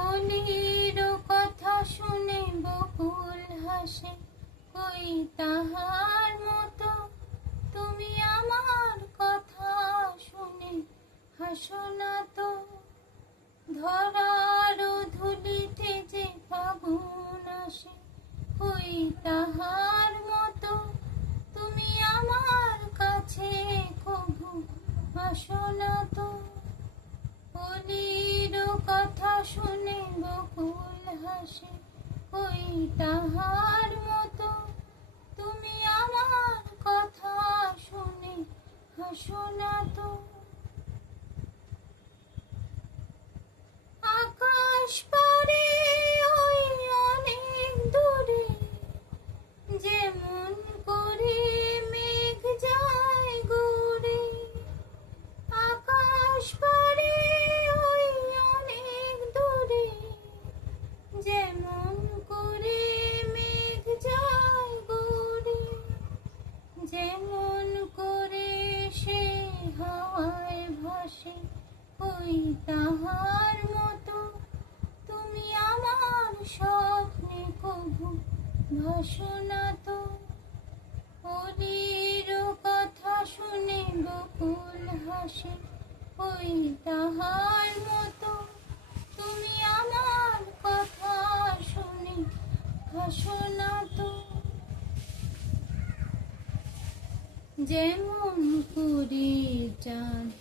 কলির কথা শুনে বকুল হাসে, কই তাহার মতো তুমি আমার কথা শুনে হাসো না তো। ধরার ধুলিতে যে ফাগুন আসে, কই তাহার মতো তুমি আমার কাছে কভু আসো না তো। কলির কথা শুনে বকুল হাসে, কই তাহার মতো তুমি আমার কথা শুনে হাসো না তো। আকাশ পারে ওই অনেক দূরে, যেমন করে মেঘ যায় ঘুরে। আকাশ পারে ওই অনেক দূরে, যেমন করে মেঘ যায় ঘুরে। যেমন করে সে হাওয়ায় ভাসে, কই তাহার মতো তুমি আমার স্বপ্নে কভু ভাসো না তো। কলির কথা শুনে বকুল হাসে, কই তাহার মতো তুমি আমার কথা শুনে হাসো না তো। যেমন করে চাঁদ